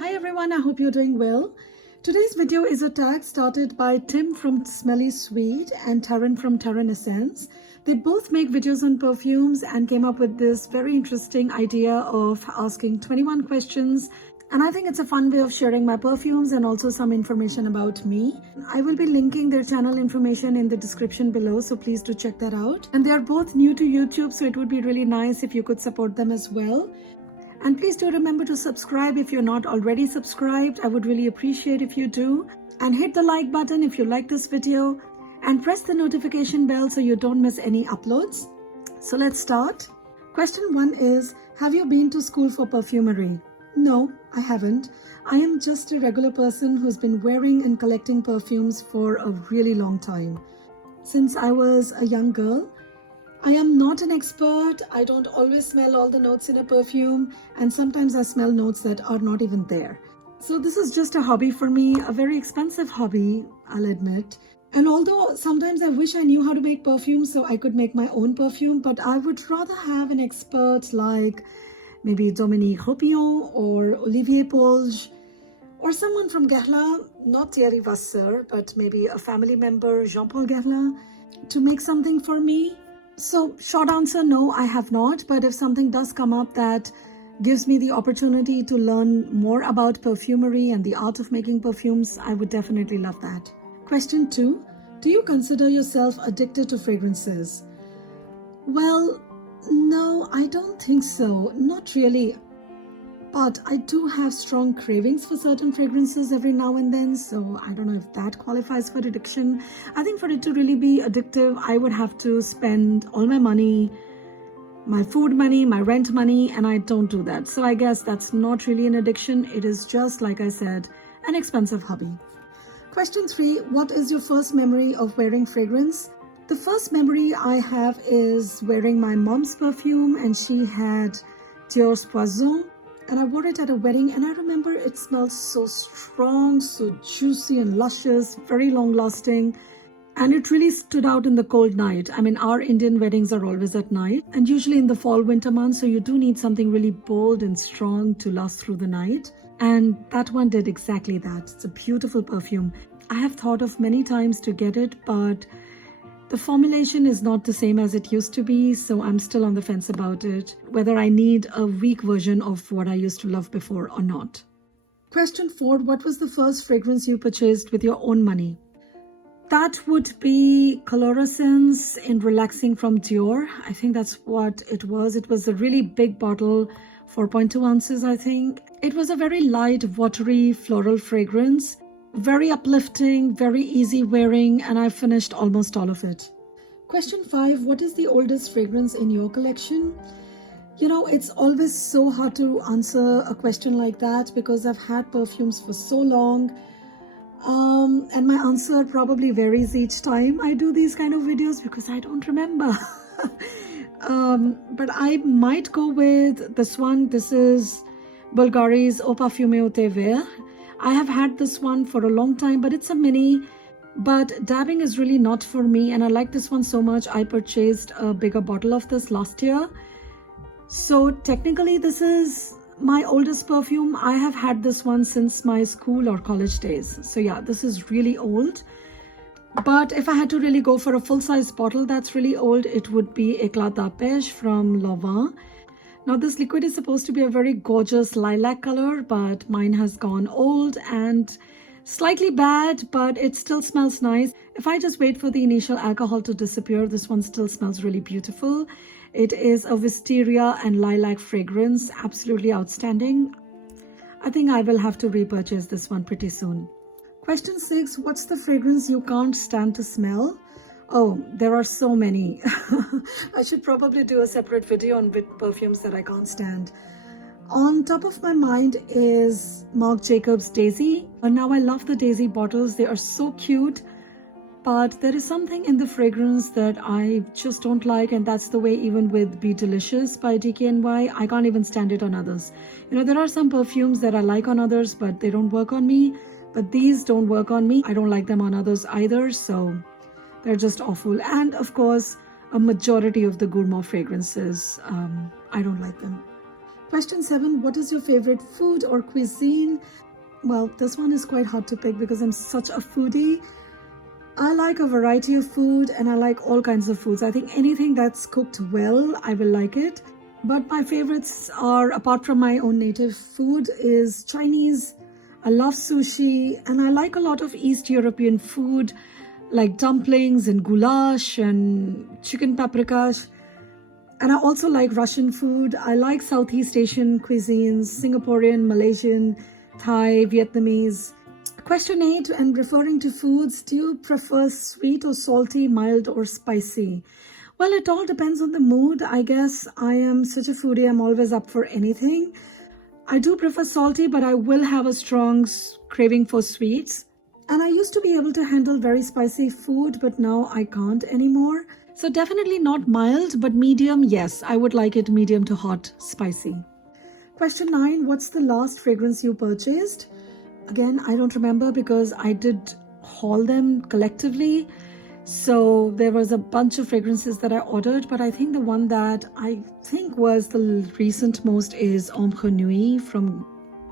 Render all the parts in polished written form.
Hi everyone, I hope you're doing well. Today's video is a tag started by Tim from Smelly Sweet and Taryn from Taryn Essence. They both make videos on perfumes and came up with this very interesting idea of asking 21 questions. And I think it's a fun way of sharing my perfumes and also some information about me. I will be linking their channel information in the description below, so please do check that out. And they are both new to YouTube, so it would be really nice if you could support them as well. And please do remember to subscribe if you're not already subscribed. I would really appreciate if you do. And hit the like button if you like this video. And press the notification bell so you don't miss any uploads. So let's start. Question 1 is, have you been to school for perfumery? No, I haven't. I am just a regular person who's been wearing and collecting perfumes for a really long time. Since I was a young girl. I am not an expert. I don't always smell all the notes in a perfume, and sometimes I smell notes that are not even there. So this is just a hobby for me, a very expensive hobby, I'll admit. And although sometimes I wish I knew how to make perfume so I could make my own perfume, but I would rather have an expert like maybe Dominique Ropion or Olivier Polge, or someone from Guerlain, not Thierry Vasseur, but maybe a family member, Jean-Paul Guerlain, to make something for me. So short answer, no, I have not. But if something does come up that gives me the opportunity to learn more about perfumery and the art of making perfumes, I would definitely love that. Question 2, do you consider yourself addicted to fragrances? Well, no, I don't think so. Not really. But I do have strong cravings for certain fragrances every now and then, so I don't know if that qualifies for addiction. I think for it to really be addictive, I would have to spend all my money, my food money, my rent money, and I don't do that. So I guess that's not really an addiction. It is just, like I said, an expensive hobby. Question 3, what is your first memory of wearing fragrance? The first memory I have is wearing my mom's perfume, and she had Dior's Poison. And I wore it at a wedding, and I remember it smelled so strong, so juicy and luscious, very long lasting. And it really stood out in the cold night. I mean, our Indian weddings are always at night and usually in the fall winter months. So you do need something really bold and strong to last through the night. And that one did exactly that. It's a beautiful perfume. I have thought of many times to get it, but the formulation is not the same as it used to be, so I'm still on the fence about it, whether I need a weak version of what I used to love before or not. Question 4, what was the first fragrance you purchased with your own money? That would be Colorescence in Relaxing from Dior. I think that's what it was. It was a really big bottle, 4.2 ounces, I think. It was a very light, watery, floral fragrance. Very uplifting, very easy wearing, and I finished almost all of it. Question 5, what is the oldest fragrance in your collection? You know, it's always so hard to answer a question like that because I've had perfumes for so long. And my answer probably varies each time I do these kind of videos because I don't remember. But I might go with this one. This is Bulgari's Eau Parfumée au Thé Vert. I have had this one for a long time, but it's a mini. But dabbing is really not for me, and I like this one so much. I purchased a bigger bottle of this last year. So technically, this is my oldest perfume. I have had this one since my school or college days. So yeah, this is really old. But if I had to really go for a full-size bottle that's really old, it would be Eclat d'Arpège from Lanvin. Now this liquid is supposed to be a very gorgeous lilac color, but mine has gone old and slightly bad, but it still smells nice. If I just wait for the initial alcohol to disappear, this one still smells really beautiful. It is a wisteria and lilac fragrance, absolutely outstanding. I think I will have to repurchase this one pretty soon. Question 6, what's the fragrance you can't stand to smell? Oh, there are so many. I should probably do a separate video on perfumes that I can't stand. On top of my mind is Marc Jacobs Daisy. And now I love the Daisy bottles. They are so cute. But there is something in the fragrance that I just don't like. And that's the way even with Be Delicious by DKNY. I can't even stand it on others. You know, there are some perfumes that I like on others, but they don't work on me. But these don't work on me. I don't like them on others either. So they're just awful. And of course, a majority of the Gourmand fragrances, I don't like them. Question 7, what is your favorite food or cuisine? Well, this one is quite hard to pick because I'm such a foodie. I like a variety of food and I like all kinds of foods. I think anything that's cooked well, I will like it. But my favorites are, apart from my own native food, is Chinese. I love sushi and I like a lot of East European food like dumplings and goulash and chicken paprikas. And I also like Russian food. I like Southeast Asian cuisines, Singaporean, Malaysian, Thai, Vietnamese. Question 8, and referring to foods, do you prefer sweet or salty, mild or spicy? Well, it all depends on the mood. I guess I am such a foodie, I'm always up for anything. I do prefer salty, but I will have a strong craving for sweets. And I used to be able to handle very spicy food, but now I can't anymore. So definitely not mild, but medium, yes. I would like it medium to hot, spicy. Question 9, what's the last fragrance you purchased? Again, I don't remember because I did haul them collectively. So there was a bunch of fragrances that I ordered, but I think the one that I think was the recent most is Ombre Nuit from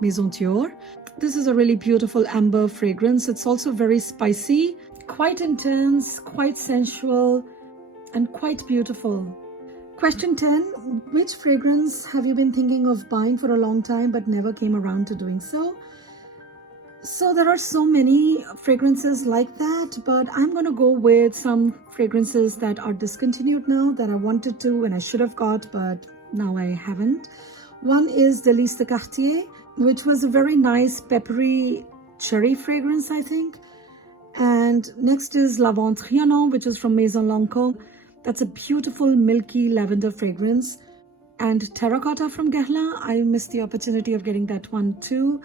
Maison Dior. This is a really beautiful amber fragrance. It's also very spicy, quite intense, quite sensual, and quite beautiful. Question 10, which fragrance have you been thinking of buying for a long time but never came around to doing so? So there are so many fragrances like that, but I'm going to go with some fragrances that are discontinued now that I wanted to and I should have got, but now I haven't. One is Délices de Cartier, which was a very nice peppery cherry fragrance, I think. And next is Lavande Trianon, which is from Maison Lancôme. That's a beautiful milky lavender fragrance. And Terracotta from Guerlain. I missed the opportunity of getting that one too.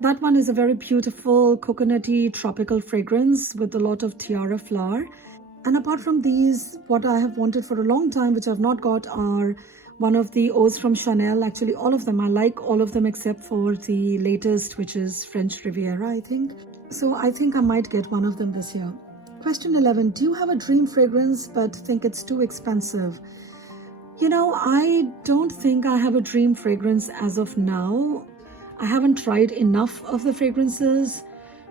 That one is a very beautiful coconutty tropical fragrance with a lot of tiara flower. And apart from these, what I have wanted for a long time, which I've not got, are one of the Eaux from Chanel. Actually, all of them. I like all of them except for the latest, which is French Riviera, I think. So I think I might get one of them this year. Question 11, do you have a dream fragrance but think it's too expensive? You know, I don't think I have a dream fragrance as of now. I haven't tried enough of the fragrances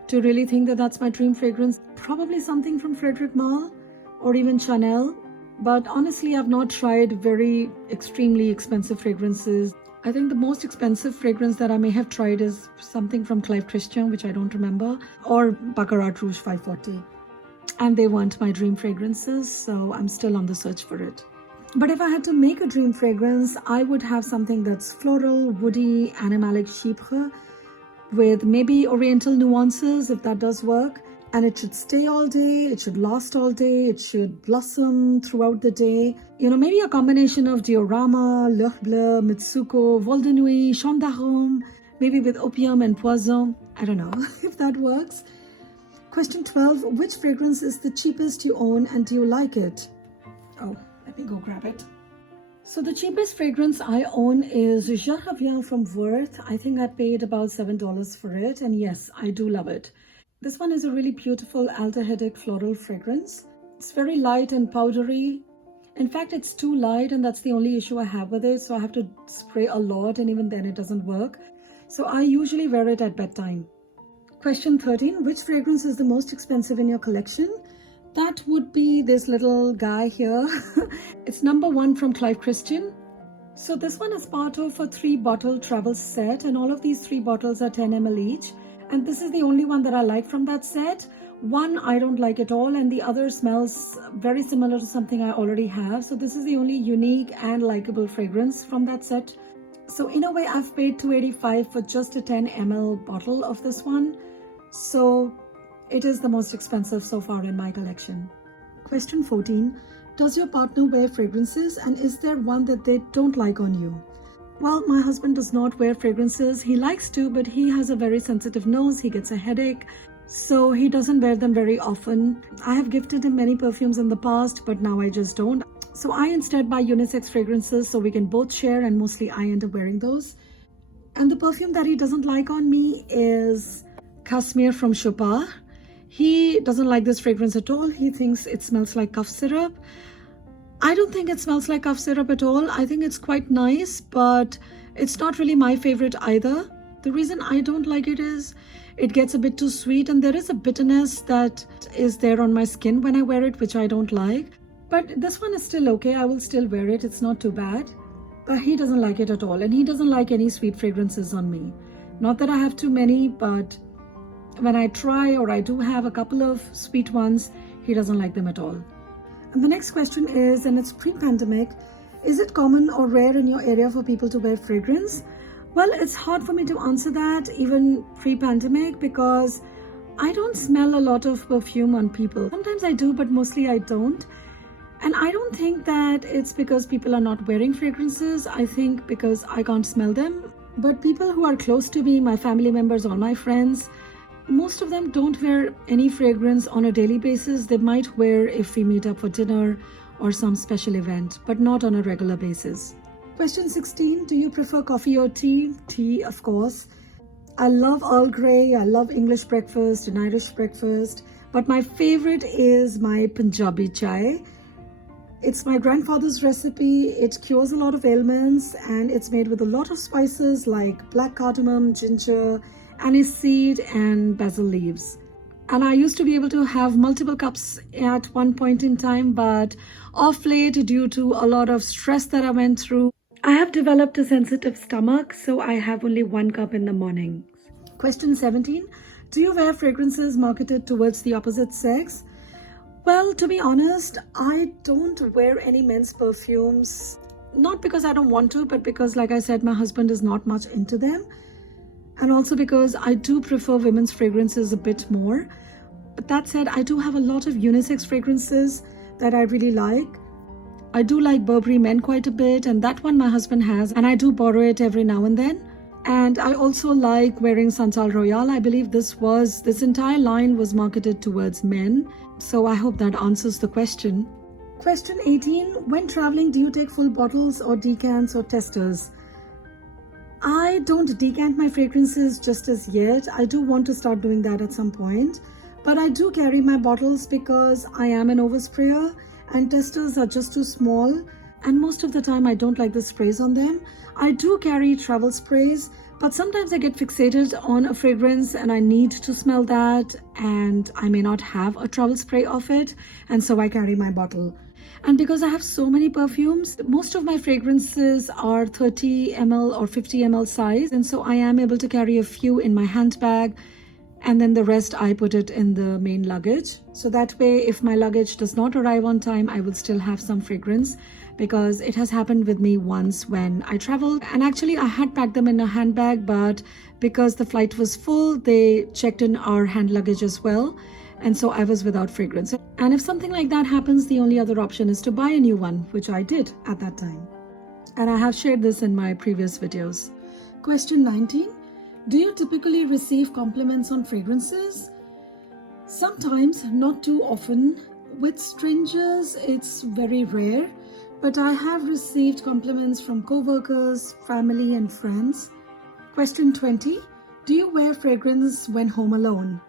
to really think that that's my dream fragrance. Probably something from Frédéric Malle or even Chanel. But honestly, I've not tried very extremely expensive fragrances. I think the most expensive fragrance that I may have tried is something from Clive Christian, which I don't remember, or Baccarat Rouge 540. And they weren't my dream fragrances, so I'm still on the search for it. But if I had to make a dream fragrance, I would have something that's floral, woody, animalic chypre with maybe oriental nuances, if that does work. And it should stay all day, it should last all day, it should blossom throughout the day. You know, maybe a combination of Diorama, L'Heure Bleue, Mitsuko, Vol de Nuit, Champ d'Arôme, maybe with Opium and Poison. I don't know if that works. Question 12, which fragrance is the cheapest you own and do you like it? Oh, let me go grab it. So the cheapest fragrance I own is Je Reviens from Worth. I think I paid about $7 for it, and yes, I do love it. This one is a really beautiful aldehydic floral fragrance. It's very light and powdery. In fact, it's too light and that's the only issue I have with it. So I have to spray a lot and even then it doesn't work. So I usually wear it at bedtime. Question 13, which fragrance is the most expensive in your collection? That would be this little guy here. It's number 1 from Clive Christian. So this one is part of a 3-bottle travel set and all of these 3 bottles are 10 ml each. And this is the only one that I like from that set. One I don't like at all and the other smells very similar to something I already have. So this is the only unique and likable fragrance from that set. So in a way I've paid $285 for just a 10 ml bottle of this one. So it is the most expensive so far in my collection. Question 14. Does your partner wear fragrances and is there one that they don't like on you? Well, my husband does not wear fragrances. He likes to, but he has a very sensitive nose. He gets a headache. So he doesn't wear them very often. I have gifted him many perfumes in the past, but now I just don't. So I instead buy unisex fragrances so we can both share and mostly I end up wearing those. And the perfume that he doesn't like on me is Cashmere from Chopard. He doesn't like this fragrance at all. He thinks it smells like cough syrup. I don't think it smells like cough syrup at all. I think it's quite nice, but It's not really my favorite either. The reason I don't like it is it gets a bit too sweet and there is a bitterness that is there on my skin when I wear it, which I don't like. But this one is still okay. I will still wear it. It's not too bad. But he doesn't like it at all. And he doesn't like any sweet fragrances on me. Not that I have too many, but when I try or I do have a couple of sweet ones, he doesn't like them at all. And the next question is, and it's pre-pandemic, is it common or rare in your area for people to wear fragrance? Well, it's hard for me to answer that even pre-pandemic because I don't smell a lot of perfume on people. Sometimes I do, but mostly I don't. And I don't think that it's because people are not wearing fragrances. I think because I can't smell them. But people who are close to me, my family members or my friends, most of them don't wear any fragrance on a daily basis. They might wear if we meet up for dinner or some special event, but not on a regular basis. Question 16, do you prefer coffee or tea? Tea, of course. I love Earl Grey, I love English breakfast and Irish breakfast, but my favorite is my Punjabi chai. It's my grandfather's recipe. It cures a lot of ailments and it's made with a lot of spices like black cardamom, ginger, anise seed and basil leaves. And I used to be able to have multiple cups at one point in time, but off late, due to a lot of stress that I went through, I have developed a sensitive stomach, so I have only 1 cup in the morning. Question 17. Do you wear fragrances marketed towards the opposite sex? Well, to be honest, I don't wear any men's perfumes. Not because I don't want to, but because, like I said, my husband is not much into them. And also because I do prefer women's fragrances a bit more. But that said, I do have a lot of unisex fragrances that I really like. I do like Burberry Men quite a bit, and that one my husband has, and I do borrow it every now and then. And I also like wearing Santal Royale. I believe this entire line was marketed towards men. So I hope that answers the question. Question 18. When traveling, do you take full bottles or decants or testers? I don't decant my fragrances just as yet. I do want to start doing that at some point. But I do carry my bottles because I am an oversprayer and testers are just too small. And most of the time I don't like the sprays on them. I do carry travel sprays, but sometimes I get fixated on a fragrance and I need to smell that and I may not have a travel spray of it, and so I carry my bottle. And because I have so many perfumes, most of my fragrances are 30 ml or 50 ml size, and so I am able to carry a few in my handbag, and then the rest I put it in the main luggage. So that way, if my luggage does not arrive on time, I will still have some fragrance, because it has happened with me once when I traveled, and actually I had packed them in a handbag, but because the flight was full, they checked in our hand luggage as well, and so I was without fragrance. And if something like that happens, the only other option is to buy a new one, which I did at that time. And I have shared this in my previous videos. Question 19. Do you typically receive compliments on fragrances? Sometimes, not too often. With strangers, it's very rare, but I have received compliments from co-workers, family and friends. Question 20. Do you wear fragrance when home alone?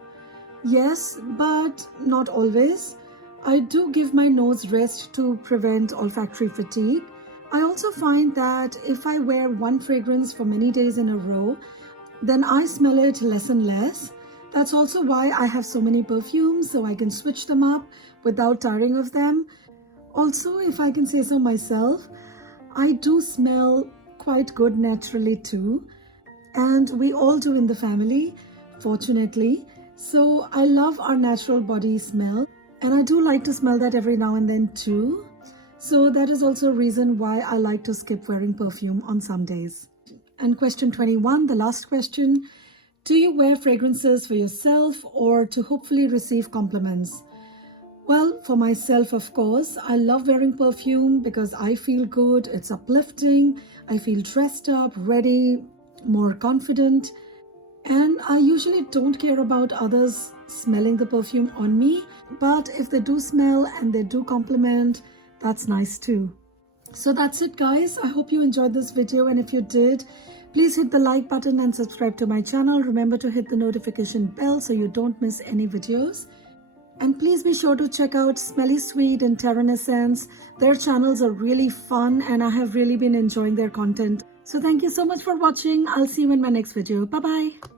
Yes, but not always. I do give my nose rest to prevent olfactory fatigue. I also find that if I wear one fragrance for many days in a row, then I smell it less and less. That's also why I have so many perfumes, so I can switch them up without tiring of them. Also, if I can say so myself, I do smell quite good naturally too. And we all do in the family, fortunately. So I love our natural body smell. And I do like to smell that every now and then too. So that is also a reason why I like to skip wearing perfume on some days. And question 21, the last question. Do you wear fragrances for yourself or to hopefully receive compliments? Well, for myself, of course. I love wearing perfume because I feel good, it's uplifting, I feel dressed up, ready, more confident. And I usually don't care about others smelling the perfume on me, but if they do smell and they do compliment, that's nice too. So that's it, guys. I hope you enjoyed this video, and if you did, please hit the like button and subscribe to my channel. Remember to hit the notification bell so you don't miss any videos. And please be sure to check out Smelly Sweet and Terran Essence. Their channels are really fun and I have really been enjoying their content. So thank you so much for watching. I'll see you in my next video. Bye bye.